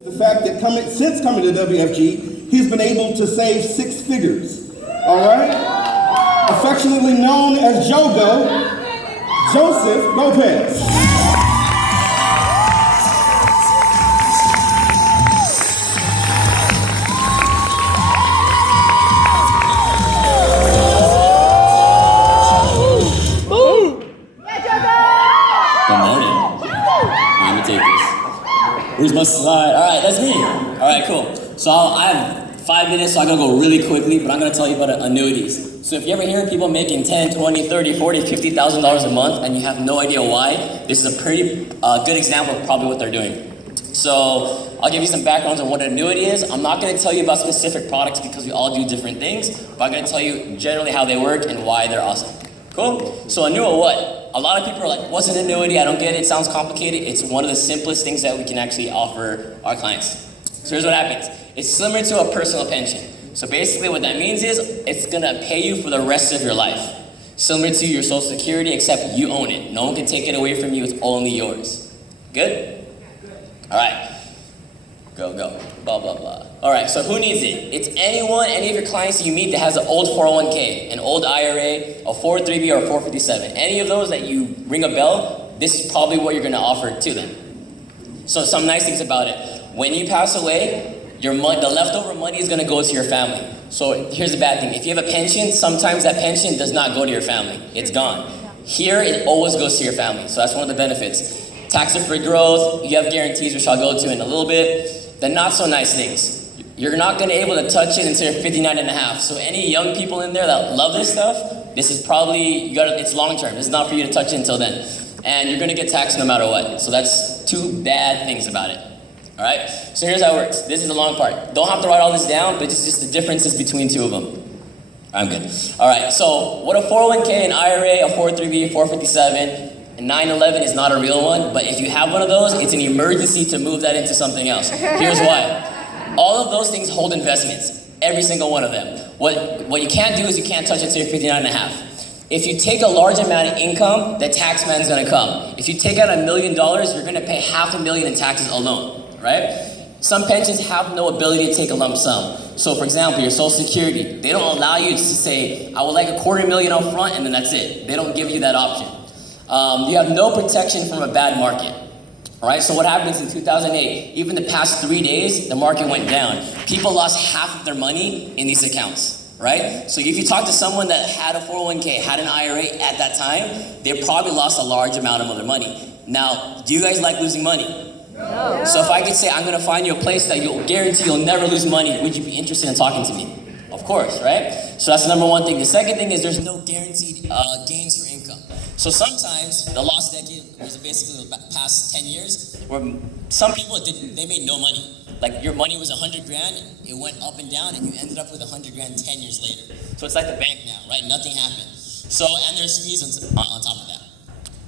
The fact that since coming to WFG, he's been able to save 6 figures. All right? Affectionately known as Jogo, Joseph Lopez. Good morning. Let me take this. Where's my slide? All right, that's me. All right, cool. So I have 5 minutes, so I'm gonna go really quickly, but I'm gonna tell you about annuities. So if you ever hear people making 10, 20, 30, 40, $50,000 a month and you have no idea why, this is a pretty good example of probably what they're doing. So I'll give you some backgrounds on what an annuity is. I'm not gonna tell you about specific products because we all do different things, but I'm gonna tell you generally how they work and why they're awesome. Cool? So annuity what? A lot of people are like, what's an annuity? I don't get it. It sounds complicated. It's one of the simplest things that we can actually offer our clients. So here's what happens. It's similar to a personal pension. So basically what that means is it's gonna pay you for the rest of your life. Similar to your Social Security, except you own it. No one can take it away from you. It's only yours. Good? All right. Go, blah, blah, blah. All right, so who needs it? It's any of your clients you meet that has an old 401k, an old IRA, a 403b, or a 457. Any of those that you ring a bell, this is probably what you're gonna offer to them. So some nice things about it. When you pass away, the leftover money is gonna go to your family. So here's the bad thing. If you have a pension, sometimes that pension does not go to your family. It's gone. Here, it always goes to your family. So that's one of the benefits. Tax-free growth, you have guarantees, which I'll go to in a little bit. The not so nice things. You're not gonna be able to touch it until you're 59 and a half. So any young people in there that love this stuff, this is probably, it's long term. It's not for you to touch it until then. And you're gonna get taxed no matter what. So that's 2 bad things about it. All right, so here's how it works. This is the long part. Don't have to write all this down, but it's just the differences between 2 of them. I'm good. All right, so what a 401k, an IRA, a 403b, 457, and 911 is not a real one, but if you have one of those, it's an emergency to move that into something else. Here's why. All of those things hold investments, every single one of them. What you can't do is you can't touch it till you're 59 and a half. If you take a large amount of income, the tax man's gonna come. If you take out $1 million, you're gonna pay $500,000 in taxes alone, right? Some pensions have no ability to take a lump sum. So for example, your Social Security, they don't allow you to say, I would like $250,000 up front and then that's it. They don't give you that option. You have no protection from a bad market. All right, so what happens in 2008? Even the past 3 days, the market went down. People lost half of their money in these accounts, right? So if you talk to someone that had a 401k, had an IRA at that time, they probably lost a large amount of their money. Now, do you guys like losing money? No. So if I could say, I'm gonna find you a place that you'll guarantee you'll never lose money, would you be interested in talking to me? Of course, right? So that's the number one thing. The second thing is there's no guaranteed gains for income. So sometimes, the last decade was basically the past 10 years, where some people they made no money. Like your money was 100 grand, it went up and down, and you ended up with 100 grand 10 years later. So it's like the bank now, right? Nothing happened. So, and there's fees on top of that.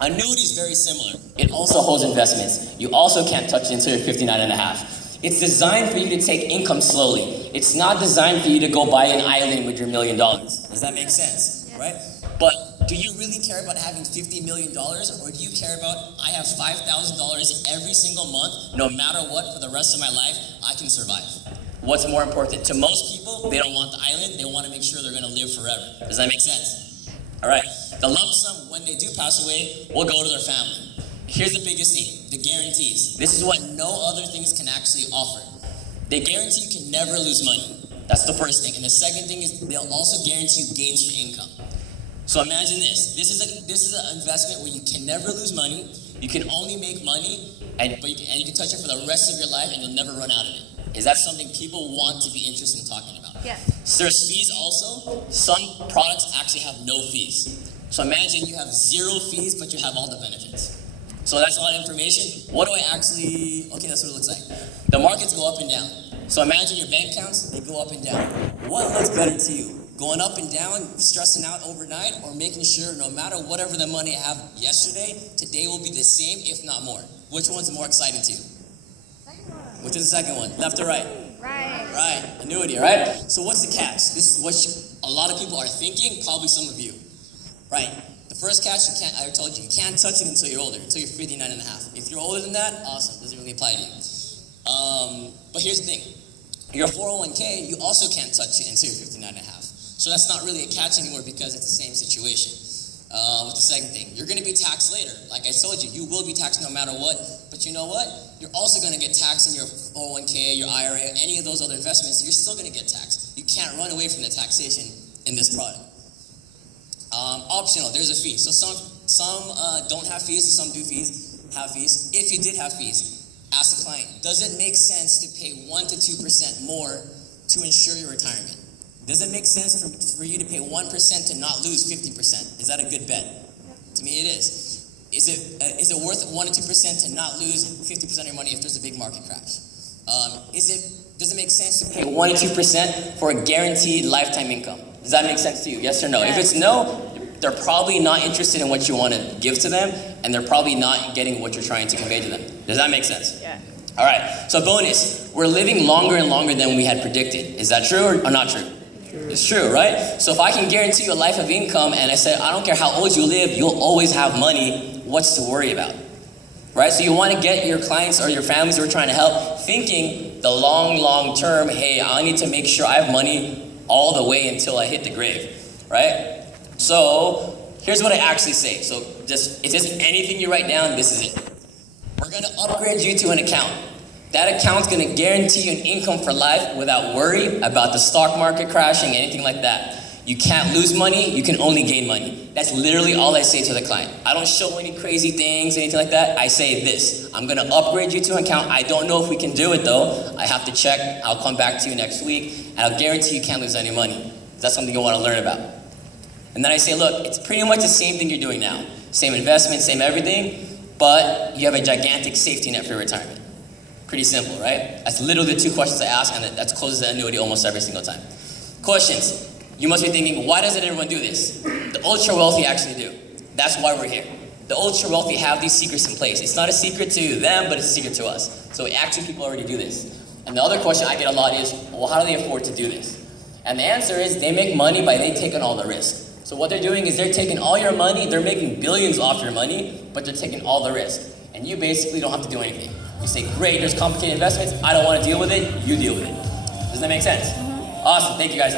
Annuity is very similar. It also holds investments. You also can't touch it until you're 59 and a half. It's designed for you to take income slowly. It's not designed for you to go buy an island with your $1 million. Does that make sense, right? But do you really care about having $50 million, or do you care about, I have $5,000 every single month, no matter what, for the rest of my life, I can survive? What's more important? To most people, they don't want the island, they want to make sure they're going to live forever. Does that make sense? All right, the lump sum, when they do pass away, will go to their family. Here's the biggest thing, the guarantees. This is what no other things can actually offer. They guarantee you can never lose money. That's the first thing. And the second thing is they'll also guarantee you gains for income. So imagine this. This is an investment where you can never lose money. You can only make money, and you can touch it for the rest of your life, and you'll never run out of it. Is that something people want to be interested in talking about? Yes. So there's fees also. Some products actually have no fees. So imagine you have 0 fees, but you have all the benefits. So that's a lot of information. What do I actually? Okay, that's what it looks like. The markets go up and down. So imagine your bank accounts, they go up and down. What looks better to you? Going up and down, stressing out overnight, or making sure no matter whatever the money I have yesterday, today will be the same, if not more? Which one's more exciting to you? Second one. Which is the second one? Left or right? Right. Right, annuity, right? So what's the catch? This is what a lot of people are thinking, probably some of you. Right, the first catch, I told you can't touch it until you're older, until you're 59 and a half. If you're older than that, awesome, doesn't really apply to you. But here's the thing. Your 401k, you also can't touch it until you're 59 and a half. So that's not really a catch anymore because it's the same situation. With the second thing, you're gonna be taxed later. Like I told you, you will be taxed no matter what, but you know what? You're also gonna get taxed in your 401k, your IRA, any of those other investments, you're still gonna get taxed. You can't run away from the taxation in this product. Optional, there's a fee. So some don't have fees, and some do have fees. If you did have fees, ask the client, does it make sense to pay 1 to 2% more to ensure your retirement? Does it make sense for you to pay 1% to not lose 50%? Is that a good bet? To me, it is. Is it worth 1 to 2% to not lose 50% of your money if there's a big market crash? Does it make sense to pay 1 to 2% for a guaranteed lifetime income? Does that make sense to you? Yes or no? If it's no, they're probably not interested in what you want to give to them, and they're probably not getting what you're trying to convey to them. Does that make sense? Yeah. All right, so bonus. We're living longer and longer than we had predicted. Is that true or not true? It's true, right? So if I can guarantee you a life of income and I said, I don't care how old you live, you'll always have money, what's to worry about? Right? So you want to get your clients or your families who are trying to help thinking the long term, hey, I need to make sure I have money all the way until I hit the grave, right? So here's what I actually say. So just, if there's anything you write down, this is it. We're going to upgrade you to an account. That account's going to guarantee you an income for life without worry about the stock market crashing, anything like that. You can't lose money, you can only gain money. That's literally all I say to the client. I don't show any crazy things, anything like that. I say this, I'm going to upgrade you to an account. I don't know if we can do it though. I have to check. I'll come back to you next week, and I'll guarantee you can't lose any money. That's something you want to learn about. And then I say, look, it's pretty much the same thing you're doing now. Same investment, same everything, but you have a gigantic safety net for retirement. Pretty simple, right? That's literally the 2 questions I ask, and that closes the annuity almost every single time. Questions. You must be thinking, why doesn't everyone do this? The ultra wealthy actually do. That's why we're here. The ultra wealthy have these secrets in place. It's not a secret to them, but it's a secret to us. So actually people already do this. And the other question I get a lot is, well, how do they afford to do this? And the answer is they make money by they taking all the risk. So what they're doing is they're taking all your money, they're making billions off your money, but they're taking all the risk. And you basically don't have to do anything. You say, great, there's complicated investments, I don't want to deal with it, you deal with it. Does that make sense? Awesome, thank you guys.